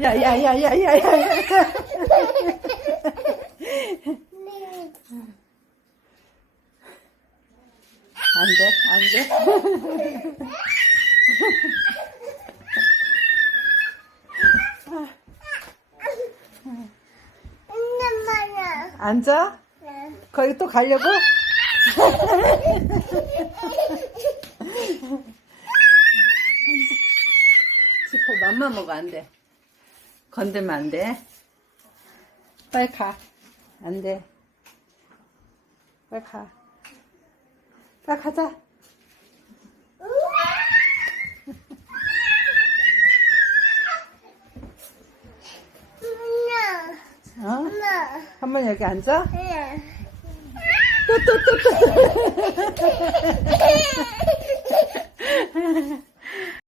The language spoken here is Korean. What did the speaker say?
야, 야, 야, 야, 야, 야. 안 돼, 안 돼. 앉아? 거기 또 가려고? 지퍼 맘만 먹어, 안 돼. 건들면 안 돼. 빨리 가. 안 돼. 빨리 가. 빨리 가자. 엄마. 어? 엄마. 한번 여기 앉아? 응. 또, 또, 또, 또.